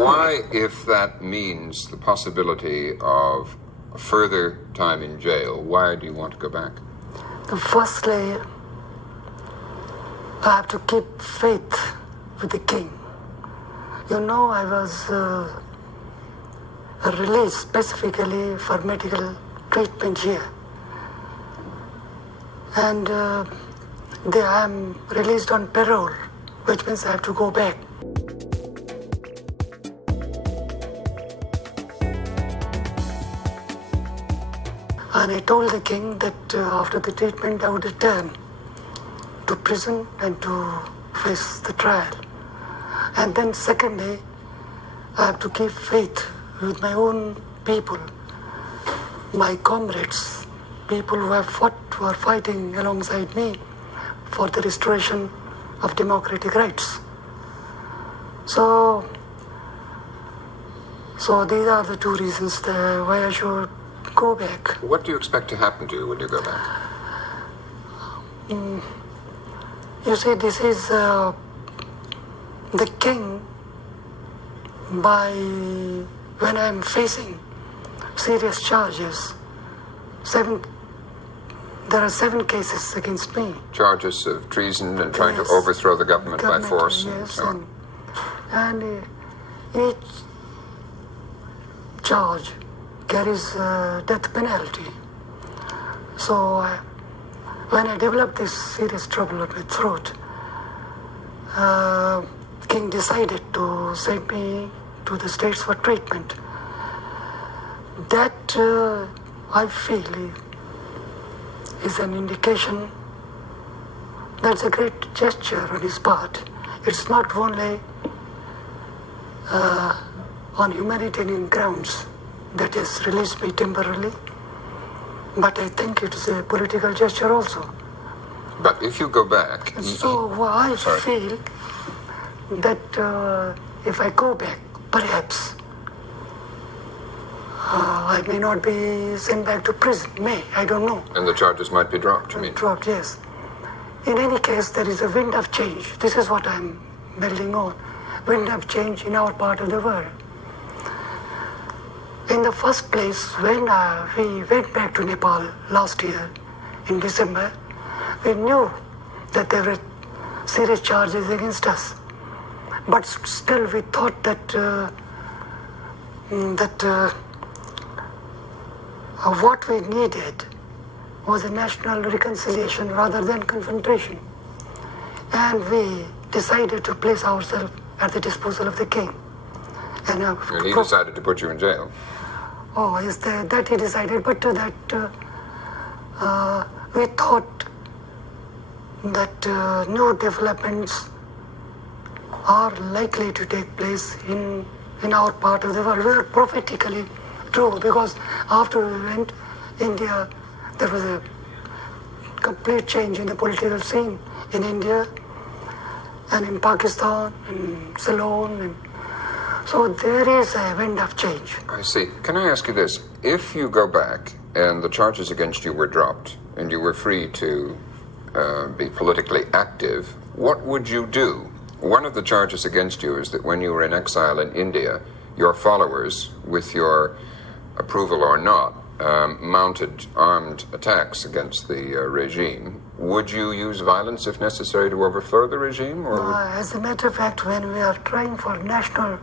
Why, if that means the possibility of further time in jail, why do you want to go back? Firstly, I have to keep faith with the king. You know, I was released specifically for medical treatment here. And I am released on parole, which means I have to go back. And I told the king that after the treatment I would return to prison and to face the trial. And then secondly, I have to keep faith with my own people, my comrades, people who are fighting alongside me for the restoration of democratic rights. So these are the two reasons why I should go back. What do you expect to happen to you when you go back? You see, this is the king when I'm facing serious charges. There are 7 cases against me. Charges of treason and trying to overthrow the government by force. Yes, and so on. And each charge carries death penalty. So when I developed this serious trouble with my throat, king decided to send me to the States for treatment. That I feel is an indication that's a great gesture on his part. It's not only on humanitarian grounds that has released me temporarily, but I think it's a political gesture also. But if you go back... So I feel that if I go back, perhaps I may not be sent back to prison. I don't know. And the charges might be dropped, you mean? Dropped, yes. In any case, there is a wind of change. This is what I'm building on. Wind of change in our part of the world. In the first place, when we went back to Nepal last year, in December, we knew that there were serious charges against us. But still we thought that what we needed was a national reconciliation rather than confrontation. And we decided to place ourselves at the disposal of the king. And he decided to put you in jail. Oh, yes, that he decided, but we thought that new developments are likely to take place in our part of the world. We were prophetically true, because after we went India, there was a complete change in the political scene in India and in Pakistan and Ceylon. And so there is a wind of change. I see. Can I ask you this? If you go back and the charges against you were dropped and you were free to be politically active, what would you do? One of the charges against you is that when you were in exile in India, your followers, with your approval or not, mounted armed attacks against the regime. Would you use violence if necessary to overthrow the regime? Or as a matter of fact, when we are trying for national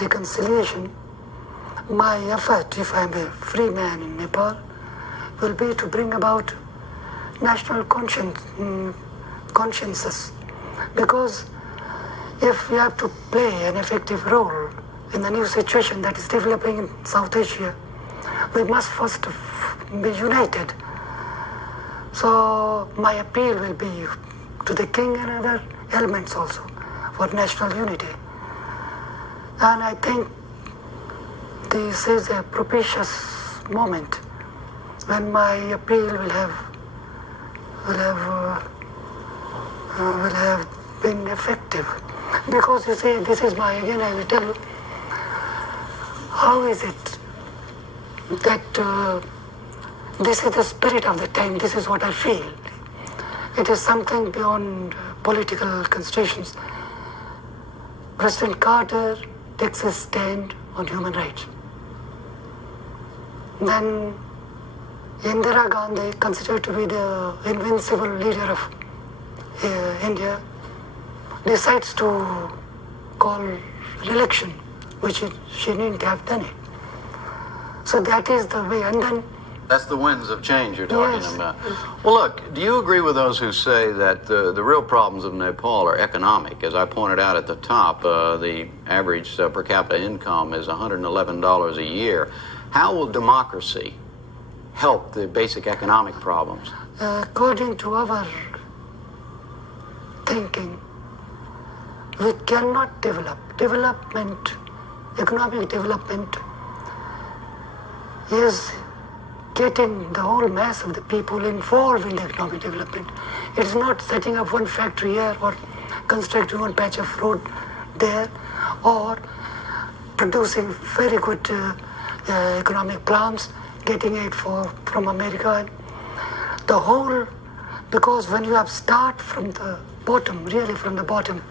reconciliation, my effort, if I'm a free man in Nepal, will be to bring about national consciences. Because if we have to play an effective role in the new situation that is developing in South Asia, we must first be united. So my appeal will be to the king and other elements also for national unity. And I think this is a propitious moment when my appeal will have been effective. Because you see, this is again I will tell you, how is it that this is the spirit of the time, this is what I feel. It is something beyond political considerations. President Carter takes a stand on human rights. Then Indira Gandhi, considered to be the invincible leader of India, decides to call re-election, which she needn't have done it. So that is the way. And then that's the winds of change you're talking yes. about. Well, look, do you agree with those who say that the real problems of Nepal are economic? As I pointed out at the top, the average per capita income is $111 a year. How will democracy help the basic economic problems? According to our thinking, we cannot economic development is getting the whole mass of the people involved in economic development. It's not setting up one factory here or constructing one patch of road there or producing very good economic plans, getting aid from America. The whole, because when you have start from the bottom, really from the bottom,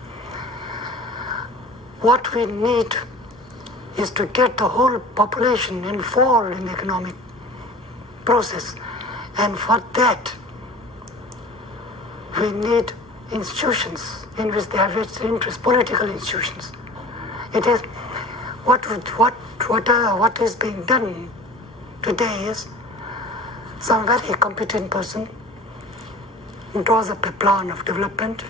what we need is to get the whole population involved in the economic process. And for that, we need institutions in which they have its interest, political institutions. It is what is being done today is some very competent person draws up a plan of development,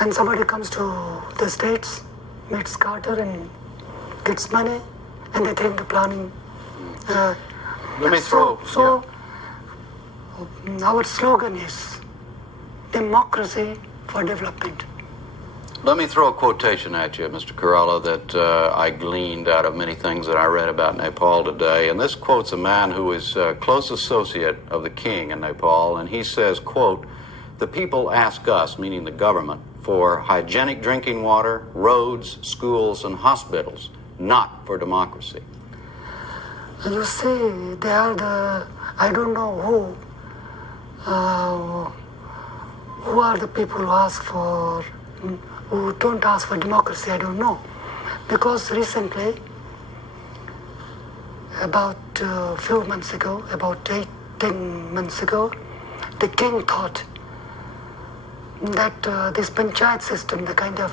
and somebody comes to the States, meets Carter and gets money, and they take the planning. Let me throw. Our slogan is democracy for development. Let me throw a quotation at you, Mr. Koirala, that I gleaned out of many things that I read about Nepal today. And this quote's a man who is a close associate of the king in Nepal, and he says, quote, "The people ask us," meaning the government, "for hygienic drinking water, roads, schools, and hospitals, not for democracy." You see, they are I don't know who are the people who don't ask for democracy, I don't know. Because recently, about a few months ago, about 8-10 months ago, the king thought that this panchayat system, the kind of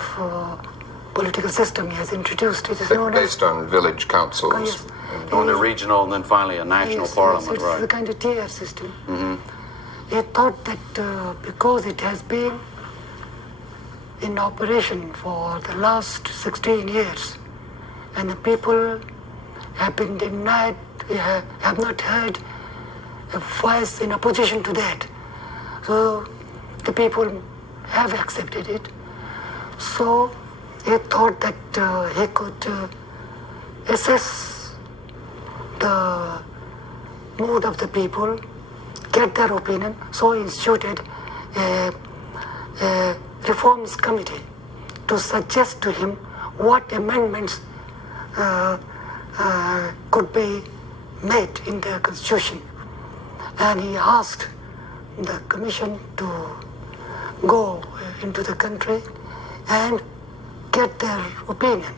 political system he has introduced, it is known based on village councils. Yes. On a regional and then finally a national parliament, it's right? the kind of tier system. Mm-hmm. He thought that because it has been in operation for the last 16 years, and the people have been denied, have not heard a voice in opposition to that. So the people have accepted it. So he thought that he could assess the mood of the people, get their opinion. So he instituted a reforms committee to suggest to him what amendments could be made in the constitution. And he asked the commission to go into the country and get their opinion.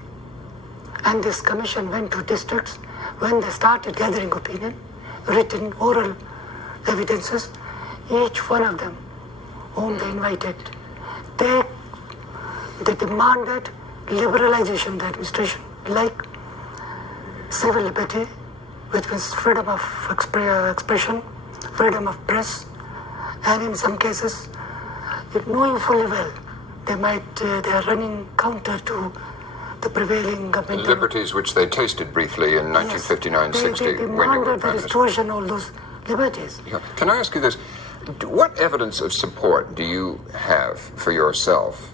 And this commission went to districts. When they started gathering opinion, written, oral evidences, each one of them whom they invited, they demanded liberalization of the administration, like civil liberty, which means freedom of expression, freedom of press, and in some cases, knowing fully well they are running counter to the prevailing government. Liberties which they tasted briefly in 1959-60. They demanded the restoration of all those liberties. Yeah. Can I ask you this? What evidence of support do you have for yourself?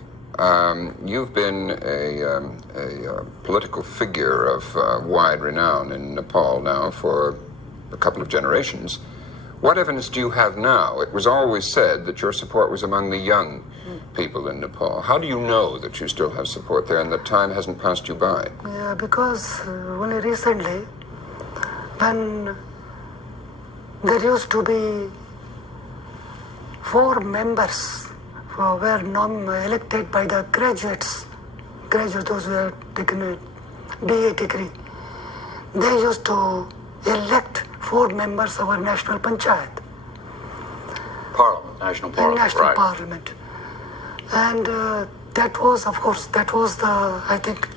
You've been a political figure of wide renown in Nepal now for a couple of generations. What evidence do you have now? It was always said that your support was among the young people in Nepal. How do you know that you still have support there and that time hasn't passed you by? Yeah, because only recently, when there used to be 4 members who were elected by the graduates graduates, those who have taken a BA degree, they used to elect 4 members of our national panchayat. Parliament, national parliament, National right. parliament. And that was, of course, that was I think,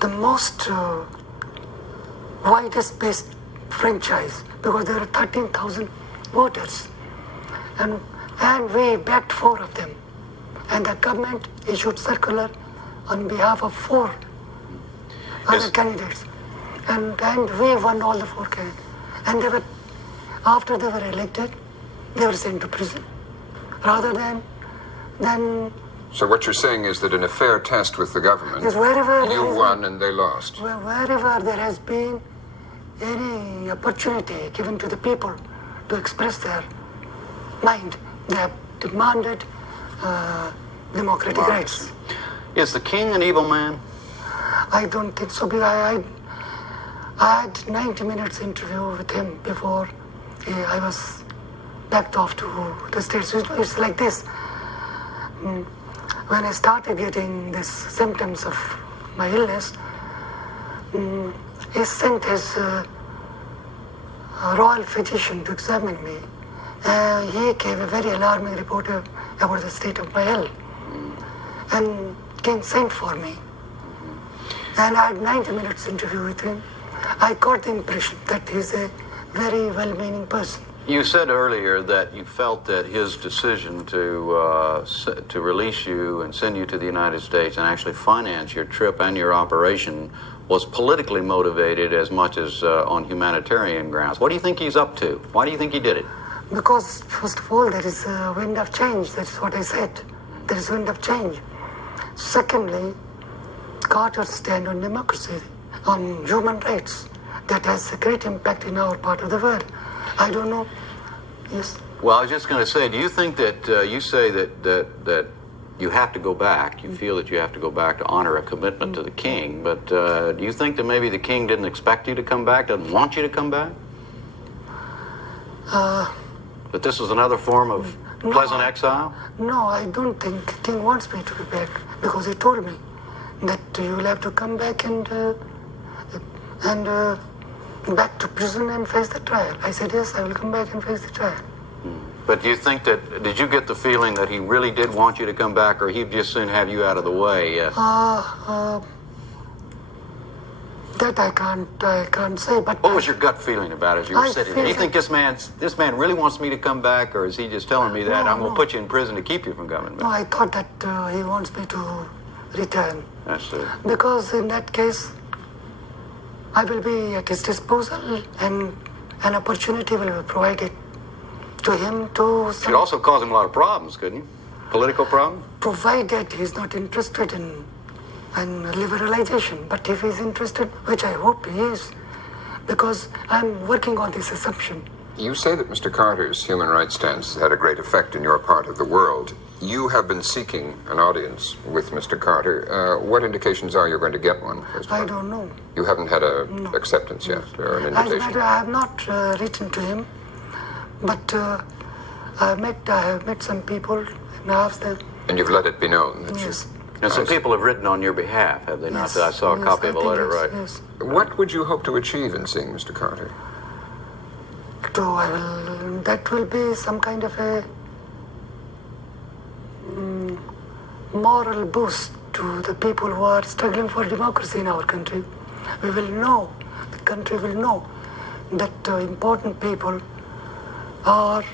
the most widest based franchise, because there were 13,000 voters. And we backed 4 of them. And the government issued circular on behalf of 4 other candidates. And we won all the 4 candidates. And after they were elected, they were sent to prison. Rather than So what you're saying is that in a fair test with the government, yes, wherever you won and they lost. Wherever there has been any opportunity given to the people to express their mind, they have demanded democratic rights. Is the king an evil man? I don't think so. I had 90 minutes interview with him before I was backed off to the States. It's like this. When I started getting these symptoms of my illness, he sent his royal physician to examine me. He gave a very alarming report about the state of my health. And king sent for me. And I had 90 minutes interview with him. I got the impression that he's a very well-meaning person. You said earlier that you felt that his decision to release you and send you to the United States and actually finance your trip and your operation was politically motivated as much as on humanitarian grounds. What do you think he's up to? Why do you think he did it? Because, first of all, there is a wind of change. That is what I said. There is wind of change. Secondly, Carter's stand on democracy, on human rights. That has a great impact in our part of the world. I don't know. Yes. Well, I was just going to say, do you think that you say that you have to go back, you feel that you have to go back to honor a commitment to the king, but do you think that maybe the king didn't expect you to come back, doesn't want you to come back? That this was another form of pleasant exile? No, I don't think the king wants me to be back, because he told me that you will have to come back and back to prison and face the trial. I said, yes, I will come back and face the trial. But do you think that, did you get the feeling that he really did want you to come back, or he'd just soon have you out of the way? That I can't say, but... What was your gut feeling about it as you were sitting there? Do you think this man really wants me to come back, or is he just telling me that I'm going to put you in prison to keep you from coming back? No, I thought that he wants me to return. I see. Because in that case, I will be at his disposal, and an opportunity will be provided to him to... It could also cause him a lot of problems, couldn't you? Political problems? Provided he's not interested in liberalization. But if he's interested, which I hope he is, because I'm working on this assumption. You say that Mr. Carter's human rights stance has had a great effect in your part of the world. You have been seeking an audience with Mr. Carter. What indications are you going to get one? I don't know. You haven't had an acceptance yet, or an invitation? I have not written to him, but I have met some people and asked them. And you've let it be known that Yes. And some people have written on your behalf, have they not? Yes. I saw a copy of a letter, yes, right? Yes. What would you hope to achieve in seeing Mr. Carter? That will be some kind of a moral boost to the people who are struggling for democracy in our country. We will know, the country will know that important people are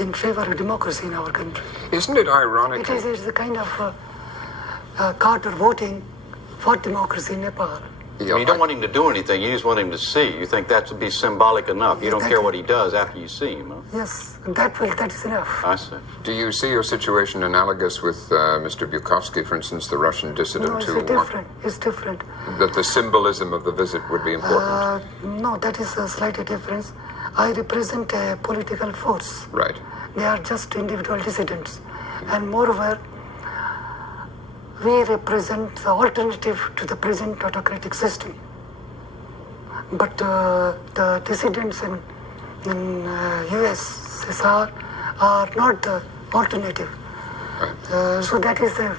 in favor of democracy in our country. Isn't it ironic? It's the kind of Carter voting for democracy in Nepal. You don't want him to do anything, you just want him to see. You think that would be symbolic enough. You don't care what he does after you see him, huh? Yes, that is enough. I see. Do you see your situation analogous with Mr. Bukovsky, for instance, the Russian dissident? No, it's different. It's different. That the symbolism of the visit would be important? No, that is a slight difference. I represent a political force. Right. They are just individual dissidents. And moreover, we represent the alternative to the present autocratic system. But the dissidents in USSR are not the alternative. Right. So that is the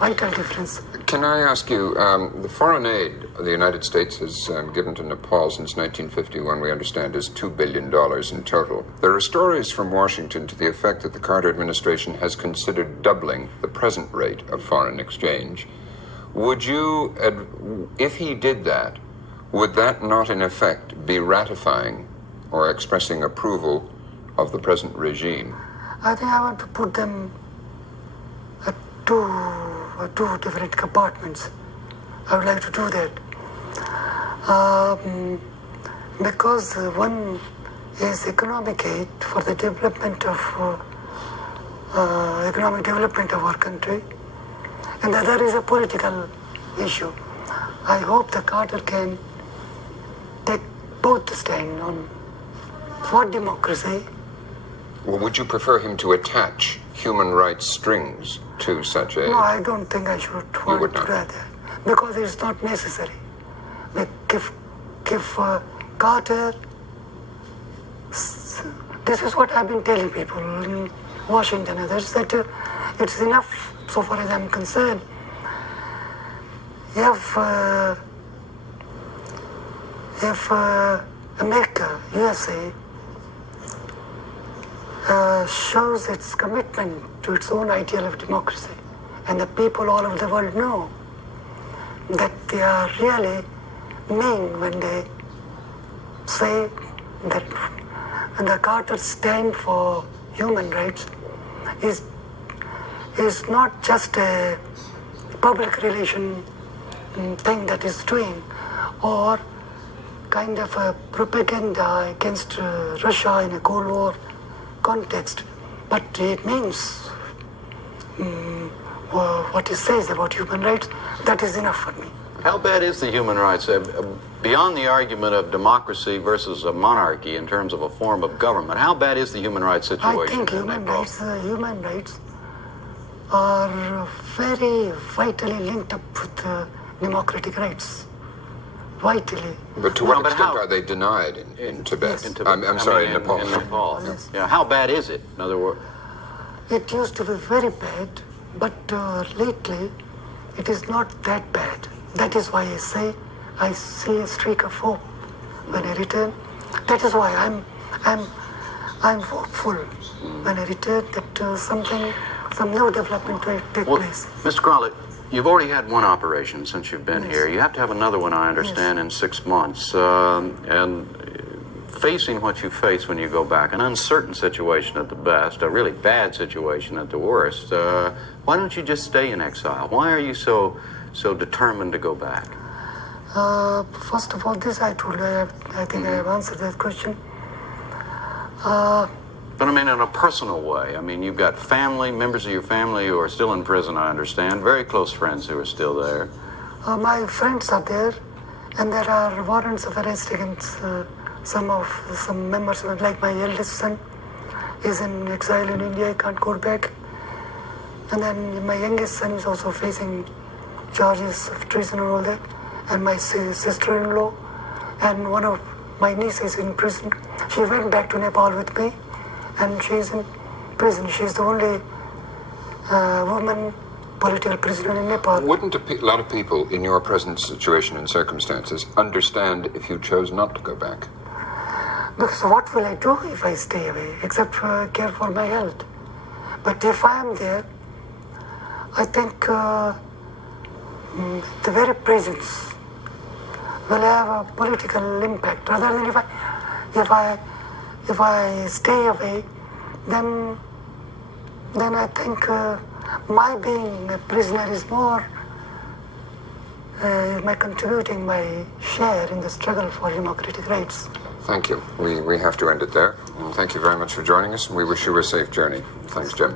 vital difference. Can I ask you, the foreign aid the United States has given to Nepal since 1951, we understand, is $2 billion in total. There are stories from Washington to the effect that the Carter administration has considered doubling the present rate of foreign exchange. Would you, if he did that, would that not in effect be ratifying or expressing approval of the present regime? I think I want to put them at two different compartments. I would like to do that. Because one is economic aid for the development of economic development of our country, and the other is a political issue. I hope the Carter can take both the stand on for democracy. Well, would you prefer him to attach human rights strings to such aid? No, I don't think I should want to do that, because it's not necessary. If Carter, this is what I've been telling people in Washington and others, that it's enough, so far as I'm concerned, if America, USA, shows its commitment to its own ideal of democracy, and the people all over the world know that they are really mean when they say that the Carter stand for human rights is not just a public relation thing that is doing, or kind of a propaganda against Russia in a Cold War context, but it means what he says about human rights. That is enough for me. How bad is the human rights, beyond the argument of democracy versus a monarchy in terms of a form of government, how bad is the human rights situation? I think human rights are very vitally linked up with democratic rights. Vitally. But to what extent are they denied in Tibet? Yes. I'm sorry, in Nepal. In Nepal. Yes. Yeah, how bad is it, in other words? It used to be very bad, but lately it is not that bad. That is why I see a streak of hope when I return. That is why I'm hopeful when I return that some new development will take place. Mr. Koirala, you've already had one operation since you've been here. You have to have another one, I understand, in 6 months. And facing what you face when you go back, an uncertain situation at the best, a really bad situation at the worst, why don't you just stay in exile? Why are you so determined to go back? First of all, this I told you, I think I have answered that question. But I mean, in a personal way. I mean, you've got family, members of your family who are still in prison, I understand. Very close friends who are still there. My friends are there, and there are warrants of arrest against some members, like my eldest son is in exile in India, he can't go back. And then my youngest son is also facing charges of treason and all that. And my sister-in-law and one of my nieces in prison. She went back to Nepal with me, and she's in prison. She's the only woman political prisoner in Nepal. Wouldn't a lot of people in your present situation and circumstances understand if you chose not to go back? Because what will I do if I stay away, except care for my health? But if I am there, I think the very presence will have a political impact. Rather than if I stay away, then I think my being a prisoner is more my contributing my share in the struggle for democratic rights. Thank you. We have to end it there. And thank you very much for joining us, and we wish you a safe journey. Thanks, Jim.